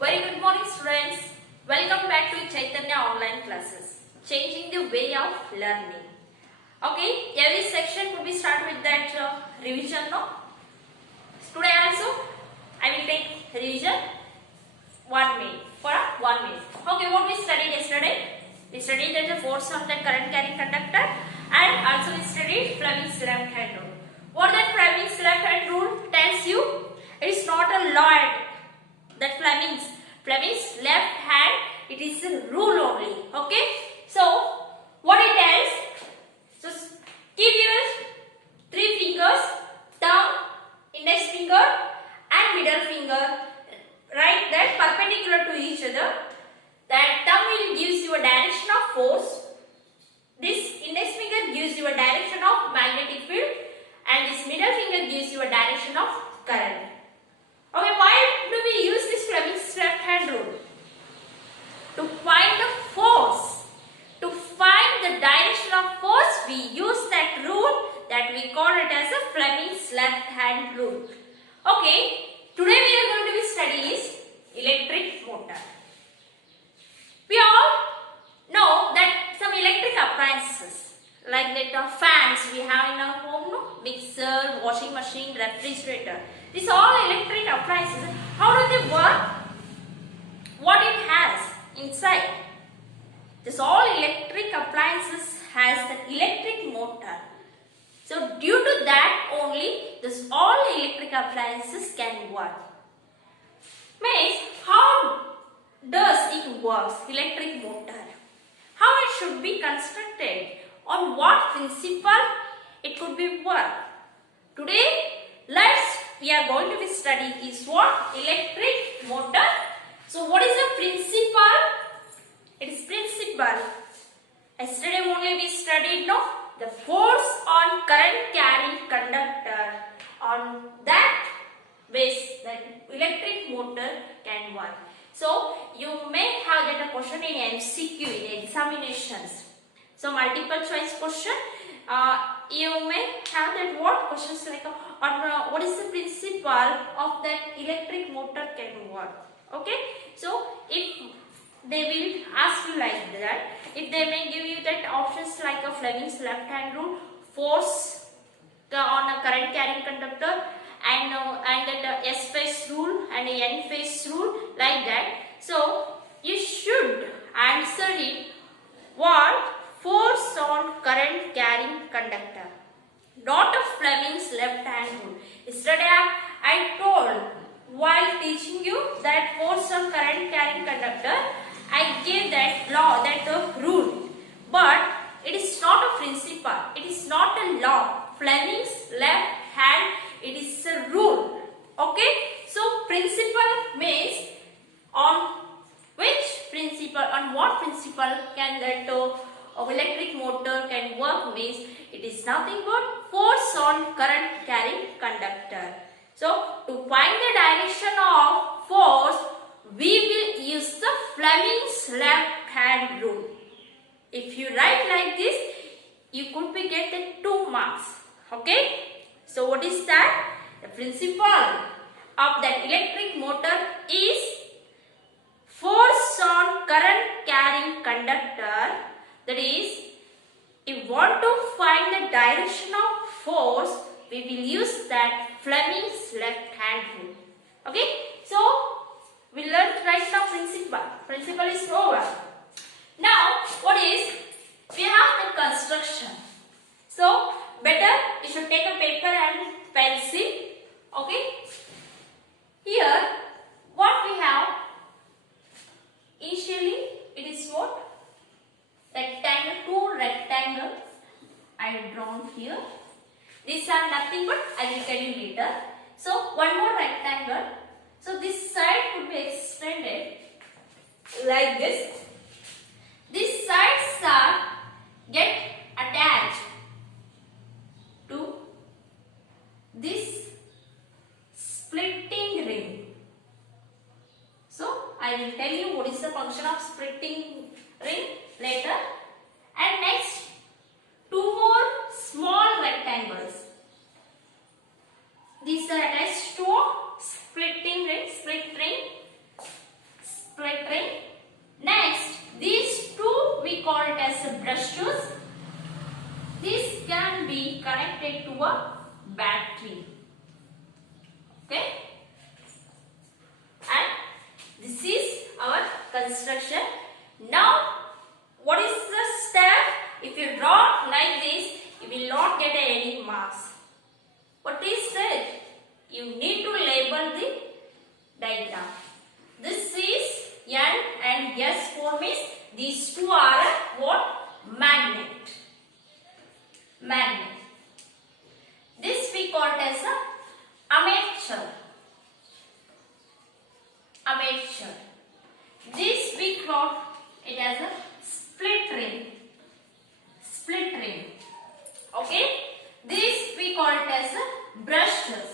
Very good morning, students. Welcome back to Chaitanya online classes, changing the way of learning. Okay, every section could be start with that revision. No, today also I will take revision 1 minute for 1 minute. Okay, what we studied yesterday? We studied that the force on the current carrying conductor, and also we studied Fleming's left hand rule. What that Fleming's left hand rule tells you? It is not a law. That Fleming's left hand, it is a rule only. Okay, so what it tells, so keep your 3 fingers, thumb, index finger and middle finger, right, that perpendicular to each other. That thumb will gives you a direction of force, this index finger gives you a direction of magnetic field, and this middle finger gives you a direction of current. Okay, why do we use this Fleming's left hand rule? To find the force, to find the direction of force, we use that rule that we call it as a Fleming's left hand rule. Okay, today we are going to be studying electric motor. We all know that some electric appliances like that fans we have in our home, no? Mixer, washing machine, refrigerator. These are all electric appliances. How do they work? What it has inside? This all electric appliances has the electric motor. So due to that only, this all electric appliances can work. Means how does it work? Electric motor. How it should be constructed? On what principle it could be work? Today, we are going to be studying is what? Electric motor. So what is the principle? It is principle. Yesterday only we studied the force on current carrying conductor. On that base, that electric motor can work. So you may have that a question in MCQ in examinations. So multiple choice question. You may have that what questions like on what is the principle of that electric motor can work. Okay, so if they will ask you like that, if they may give you that options like a Fleming's left hand rule, force on a current carrying conductor, and that S phase rule and N phase rule, like that. So you should answer it what? Force on current carrying conductor, not a Fleming's left hand rule. Yesterday I told while teaching you that force on current carrying conductor, I gave that law, that rule, but it is not a principle, it is not a law. Fleming's left hand, it is a rule. Okay, so principle means on which principle, on what principle can that electric motor can work, means it is nothing but force on current carrying conductor. So to find the direction of force, we will use the Fleming's left hand rule. If you write like this, you could be getting 2 marks. Okay, so what is that? The principle of that electric motor is force on current carrying conductor. That is, if we want to find the direction of force, we will use that Fleming's left hand rule. Okay, so we learned right now principle. Principle is over. Now, what is? We have the construction. So, better you should take a paper and pencil. Okay, here what we have, initially it is what? Rectangle, 2 rectangles I have drawn here. These are nothing but, I will tell you later. So one more rectangle. So this side could be extended like this. These sides are get attached to this splitting ring. So I will tell you what is the function of splitting ring later. And next, 2 more small rectangles. These are attached to a splitting ring, split ring. construction. Now, what is the step? If you draw like this, you will not get any marks. What is that? You need to label the diagram. This is N and S form is these two are what? Magnet. Magnet. This we call it as a armature. Armature. This we call it as a split ring. Split ring. Okay. This we call it as a brushes.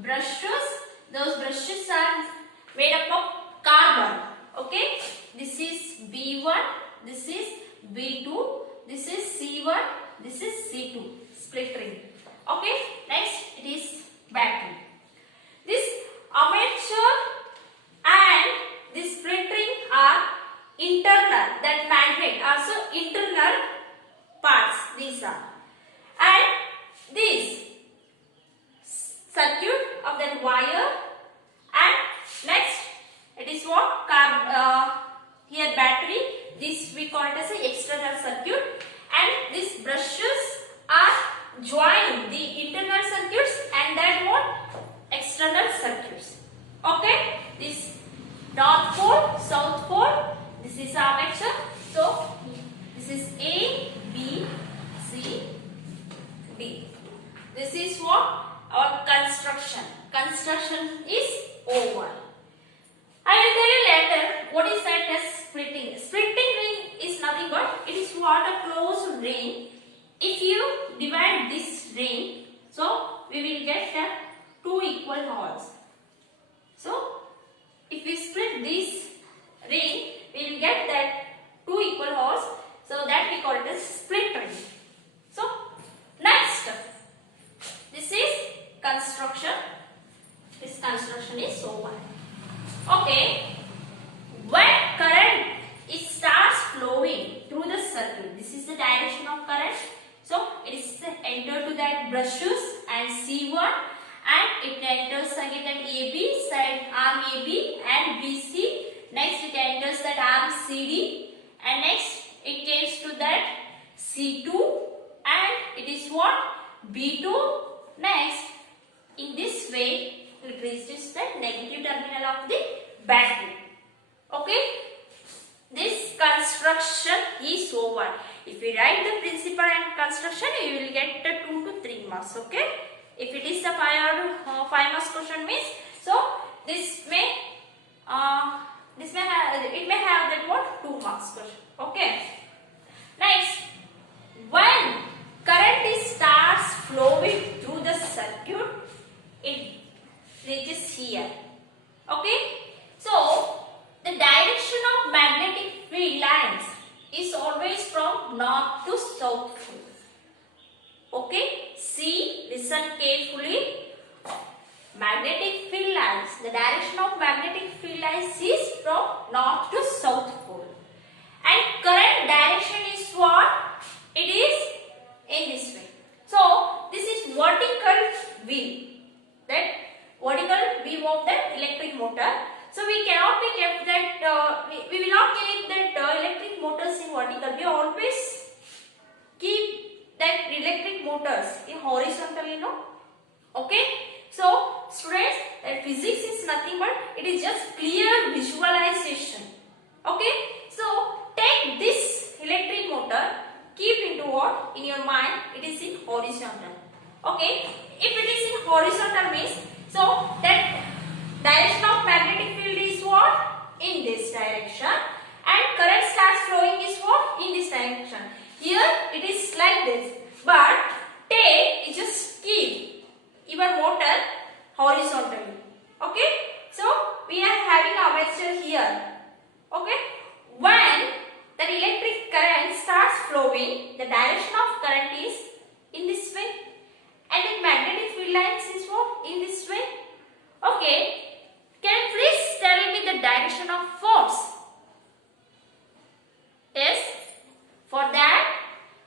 Brushes. Those brushes are made up of carbon. Okay. This is B1. This is B2. This is C1. This is C2. Split ring. Okay. Next it is battery. This armature and this split ring are internal. That magnet also internal parts. These are. And this circuit of that wire, and next it is what? Here battery. This we call it as an external circuit, and these brushes are join the internal circuits and that what? External circuits. Okay. This north pole, south pole. This is armature. So this is A, B, C, D. This is what? Our construction. Construction is over. I will tell you later what is that as splitting. Splitting ring is nothing but it is what? A closed ring. If you divide this ring, so we will get two equal holes. So if we split this ring, we will get that two equal holes. So that we call it as split ring. So next, this is construction. This construction is over. Okay. When current it starts flowing through the circuit, this is the direction of current. So it is enter to that brushes and C1, and it enters again at AB side arm AB and BC. Next it enters that arm CD, and next it comes to that C2, and it is what? B2. Next, in this way, it reaches the negative terminal of the battery. Okay. This construction is over. If we write the principle and construction, you will get 2 to 3 marks. Okay. If it is a 5 marks question means, so this may have that what? 2 marks question. Okay. Next, when current starts flowing through the circuit, it reaches here. Okay. So the direction of magnetic field lines is always from north to south. Okay. See, listen carefully. Magnetic field lines. The direction of magnetic field lines is from north to south pole. And current direction is what? It is in this way. So this is vertical wheel. That vertical wheel of the electric motor. So we cannot be kept that we will not keep that electric motors in vertical. We always keep that electric motors in horizontally, no? Okay. So students, physics is nothing but it is just clear visualization. Okay. So take this electric motor, keep into what? In your mind, it is in horizontal. Okay. If it is in horizontal means, so that direction of magnetic field is what? In this direction, and current starts flowing is what? In this direction. Here it is like this, but take, just keep your motor horizontally. Okay. So we are having armature here. Okay. When the electric current starts flowing, the direction of current is in this way, and the magnetic field lines is what? In this way. Okay. Can you please tell me the direction of force? Yes. For that,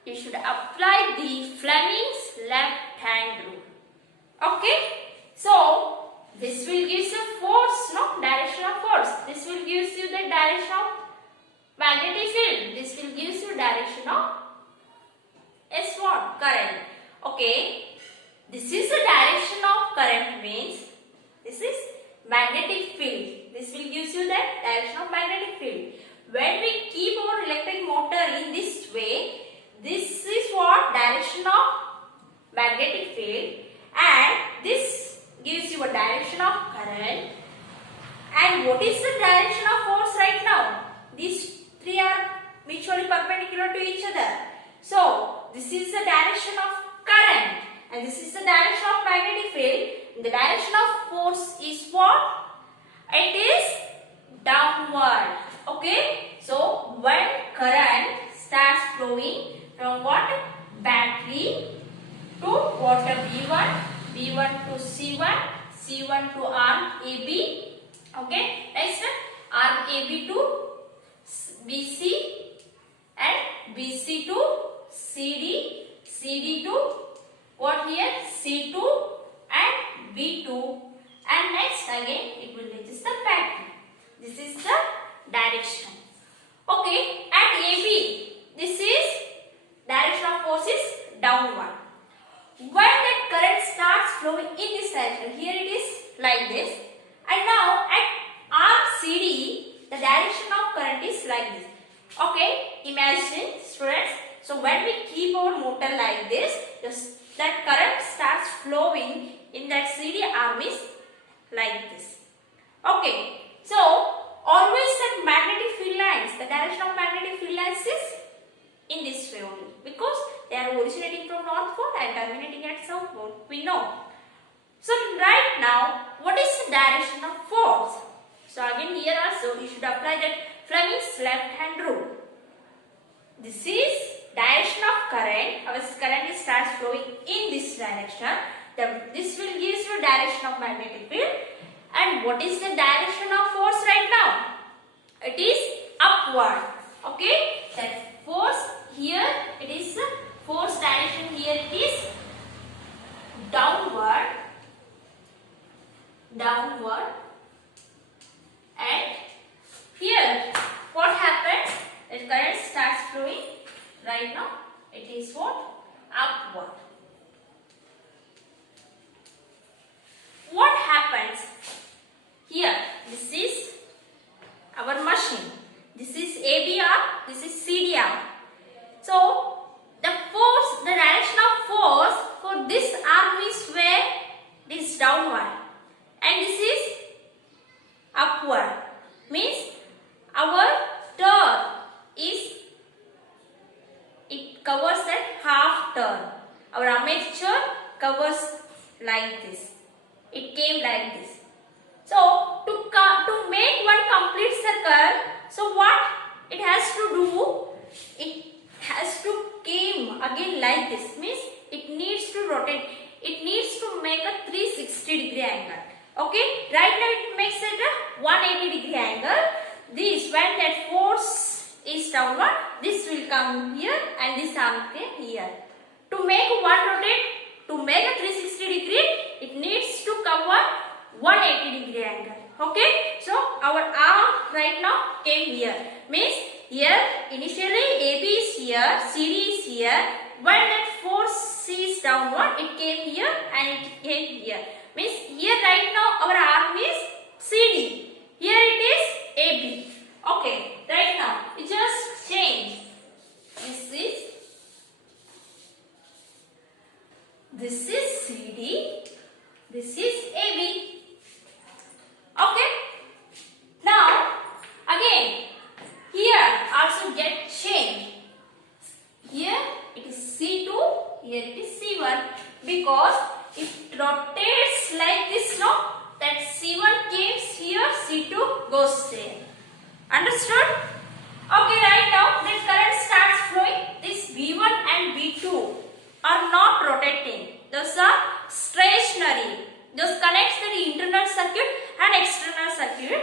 you should apply the Fleming's left-hand rule. Okay. So this will give you force, no? Direction of force. This will give you the the direction of magnetic field. This will give you direction of S what? Current. Okay. This is the direction of current means this is magnetic field. This will give you the direction of magnetic field. When we keep our electric motor in this way, this is what? Direction of magnetic field, and this gives you a direction of current. And what is the direction of force right now? These three are mutually perpendicular to each other. So, this is the direction of current and this is the direction of magnetic field. The direction of force is what? It is downward. Okay. So, when current starts flowing from what? Battery to water V1, V1 to C1, C1 to arm AB. Okay. Next, arm AB to BC and BC to CD, CD to what here? C2 and B2, and next again it will reach the battery. This is the direction. Okay, at AB, this is direction of force is downward. When that current starts flowing in this direction, here it is like this, and now at arm CD, the direction of current is like this. Okay, imagine students. So when we keep our motor like this, that current starts flowing in that CD arm is like this. Okay, so always that magnetic field lines, the direction of magnetic field lines is in this way only, because they are originating from north pole and terminating at south pole. We know. So right now, what is the direction of force? So again here also you should apply that Fleming's left hand rule. This is direction of current. Our current starts flowing in this direction. This will give you direction of magnetic field. And what is the direction of force right now? It is upward. Okay. That force here, it is force direction here, it is downward. Downward. And here what happens? The current starts flowing right now. It is what? Upward. What happens here? This is our machine. This is ABR. This is CDR. So the force, the direction of force for this arm is where? It is downward, and this is upward. Means our turn is, it covers that half turn. Our armature covers like this. It came like this. So to make one complete circle, so what it has to do? It has to came again like this. Means it needs to rotate. It needs to make a 360-degree angle. Okay. Right now it makes it a 180-degree angle. This, when that force is downward, this will come here and this arm came here. To make one rotate, to make a 360-degree, it needs to cover 180-degree angle. Okay. So our arm right now came here. Means here initially AB is here, CD is here. When that force is downward, it came here and it came here. Means here right now our arm is CD. Here it is AB. Okay. Right now it just change. This is CD. This is AB. Okay. Now again here also get change. Here it is C2, here it is C1, because it rotates like this, no? That C1 comes here, C2 goes there. Understood? Okay, right now the current starts flowing. This V1 and V2 are not rotating. Those are stationary. Those connects to the internal circuit and external circuit.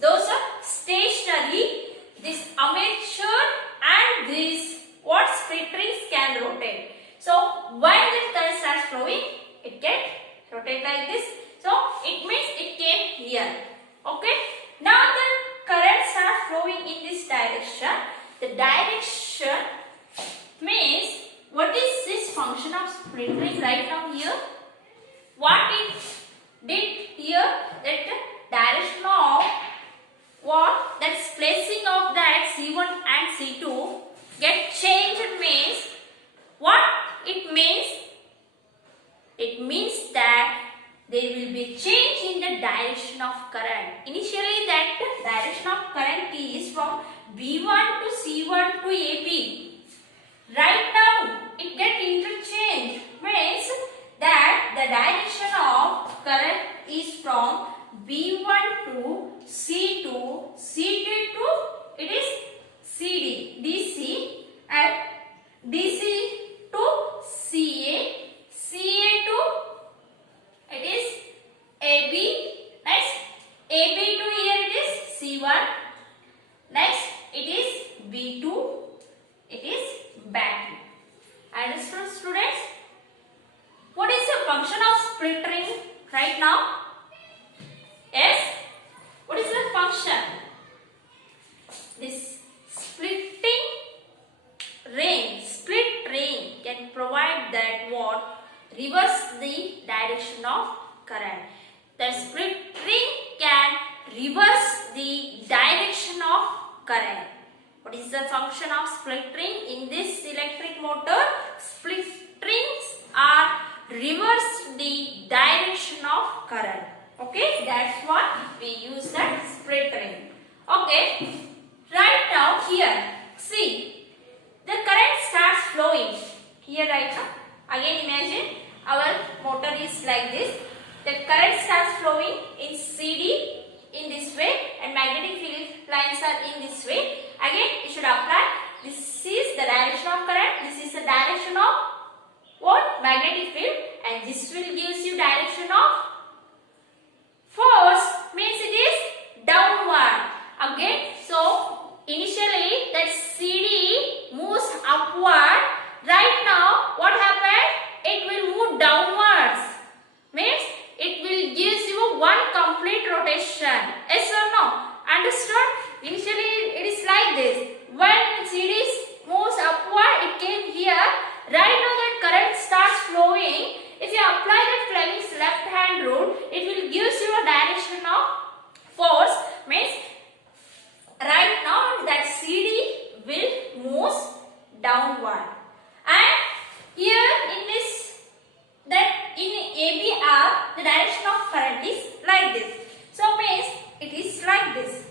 Those are stationary. This armature and this what split rings can rotate. So when this current starts flowing, it can rotate like this. So it means it came here. Okay. Now the current starts flowing direction of current. Initially that direction of current is from B1 to C1 to AB. Right now it get interchanged, means that the direction of current is from B1 to C2, C2 to it is CD, DC, and DC to CA, CA to it is AB. Next AB to here it is C1. Next it is B2. It is battery. Understood, students? What is the function of split ring right now? Yes. What is the function? This split ring can provide that what? Reverse the direction of current. The split ring can reverse the direction of current. What is the function of split ring in this electric motor? Split rings are reverse the direction of current. Okay, that's what we use that split ring. Okay, right now here, see, the current starts flowing. Here right now, again imagine our motor is like this. The current starts flowing in CD in this way and magnetic field lines are in this way. Again, you should apply. This is the direction of current. This is the direction of what? Magnetic field, and this will gives you direction of force, means it is downward. Again, so initially that CD moves upward. Right now, what happened? It will move downwards. Means it will gives you one complete rotation. Yes or no? Understood? Initially it is like this. When CD moves upward, it came here. Right now that current starts flowing. If you apply that Fleming's left hand rule, it will gives you a direction of force. Means right now that CD will move downward. And here in this, that in ABR, the direction of current is like this. So means it is like this.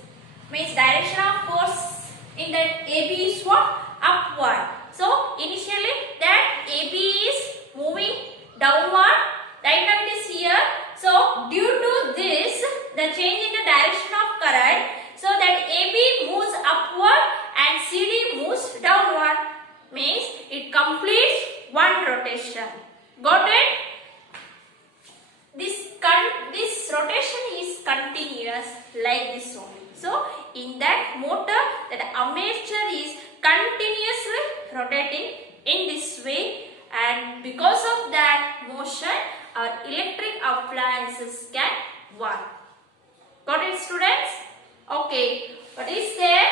Means direction of force in that AB is what? Upward. So initially that AB is moving downward. Right now it is here. So due to this, the change in the direction of current, so that AB moves upward and CD moves downward. Means it completes one rotation. Got it? This rotation is continuous like this only. So in that motor, that armature is continuously rotating in this way, and because of that motion, our electric appliances can work. Got it, students? Okay. What is there?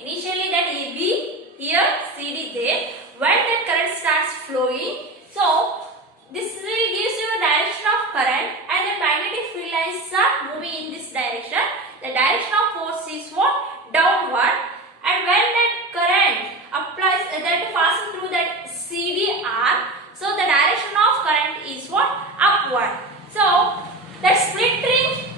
Initially that AB, here CD there. When the current starts flowing, so this will gives you a direction of current, and the magnetic field lines are moving in this direction. The direction of force is what? Downward. And when that current applies, that passes through that CDR, so the direction of current is what? Upward. So that split ring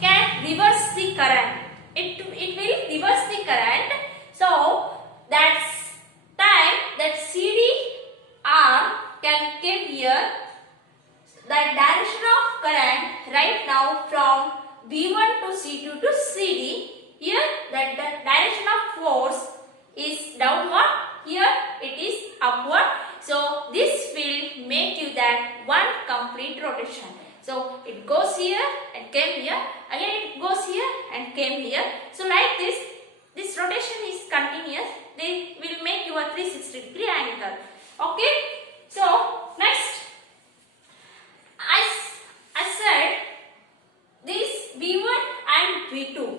can reverse the current. It will reverse the current. So that's time that CDR can come here. The direction of current right now from B1 to C2 to CD. Here the direction of force is downward. Here it is upward. So this will make you that one complete rotation. So it goes here and came here. Again it goes here and came here. So like this rotation is continuous. They will make you a 360-degree angle. Okay. So next, I said this B1 and B2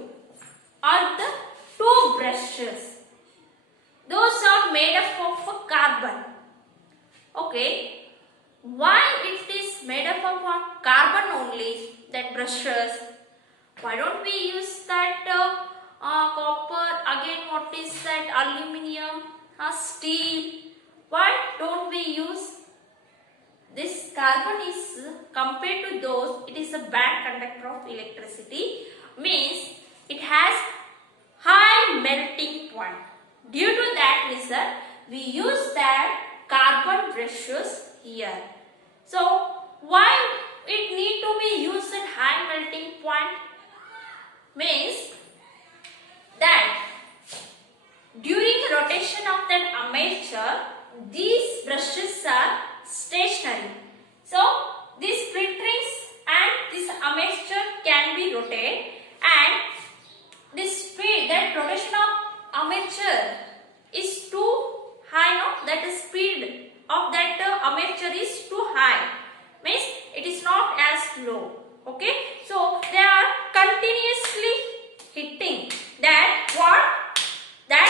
are the two brushes. Those are made up of carbon. Okay. Why it is made up of carbon only, that brushes? Why don't we use that copper? Again, what is that? Aluminium, steel? Why don't we use? this carbon is compared to those, it is a bad conductor of electricity, means it has high melting point. Due to that reason, we use that carbon brushes here. So why it need to be used at high melting point? Means that during rotation of that armature, these brushes are stationary. So these split rings and this armature can be rotated, and this speed, that rotation of armature is too high, no? That the speed of that armature is too high. Means it is not as low. Okay, so they are continuously hitting that what? That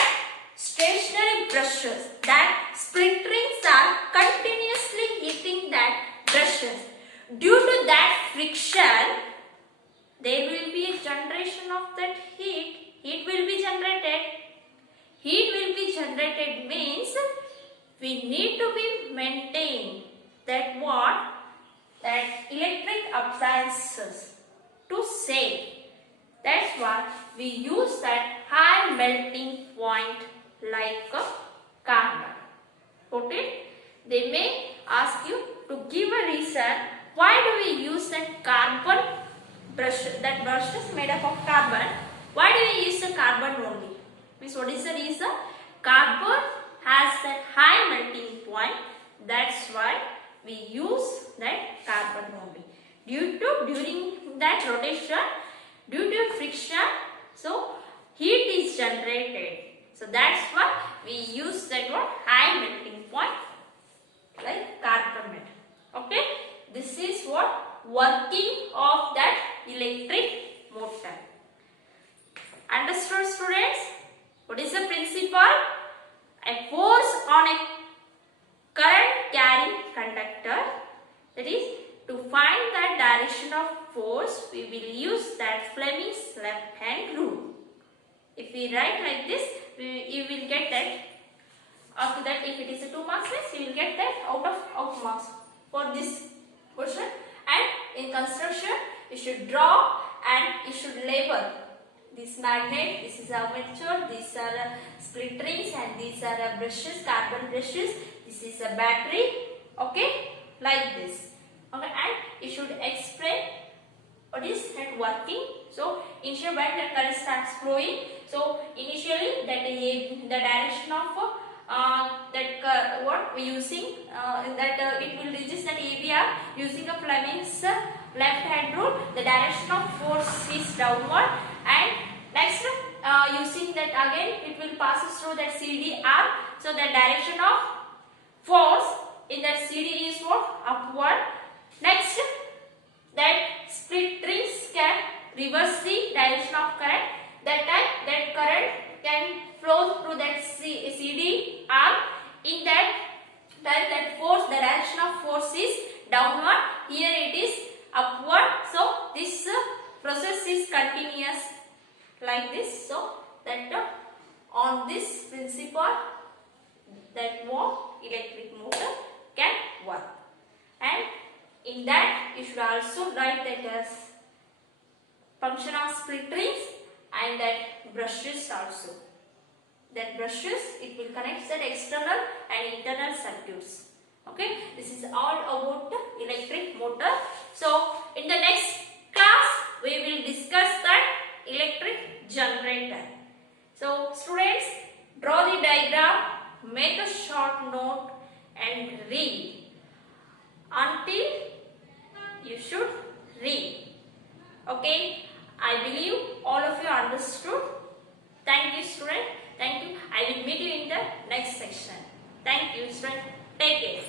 stationary brushes, that split rings are continuously hitting that brushes. Due to that friction, there will be a generation of that heat. Heat will be generated. Heat will be generated means we need to be maintained that what? That electric appliances to save. That's why we use that high melting point like a carbon. Okay? They may ask you to give a reason why do we use that carbon brush, that brush is made up of carbon. Why do we use the carbon only? Means what is the reason? Carbon has that high melting point. That's why we use that carbon only. During that rotation, due to friction, so heat is generated. So that's why we use that one high melting point like carbon metal. Okay, this is what working of that electric motor. Understood, students? What is the principle? A force on a current carrying conductor, that is, to find the direction of force, we will use that Fleming's left hand rule. If we write like this, you will get that. After that, if it is a 2 marks, you will get that out marks for this question. And in construction, you should draw and you should label this magnet, this is armature, these are split rings, and these are brushes, carbon brushes. This is a battery. Okay, like this. Okay, and you should explain what is that working. So initially when the current starts flowing, so initially that the direction of what we using it will reduce that area using a Fleming's left hand rule. The direction of force is downward, and next using that again it will pass through that CD arm. So the direction of force in that CD is what? Upward. Next, that split rings can reverse the direction of current. That time that current can flow through that CD arm. In that time that force, the direction of force is downward. Here it is upward. So this process is continuous like this. So that on this principle, that electric motor can work. And in that you should also write that as function of split rings and that brushes also. That brushes, it will connect that external and internal circuits. Okay, this is all about the electric motor. So in the next class we will discuss that electric generator. So students, draw the diagram, make a short note and read until you should read. Okay, I believe all of you understood. Thank you, student. Thank you. I will meet you in the next section. Thank you, student. Take care.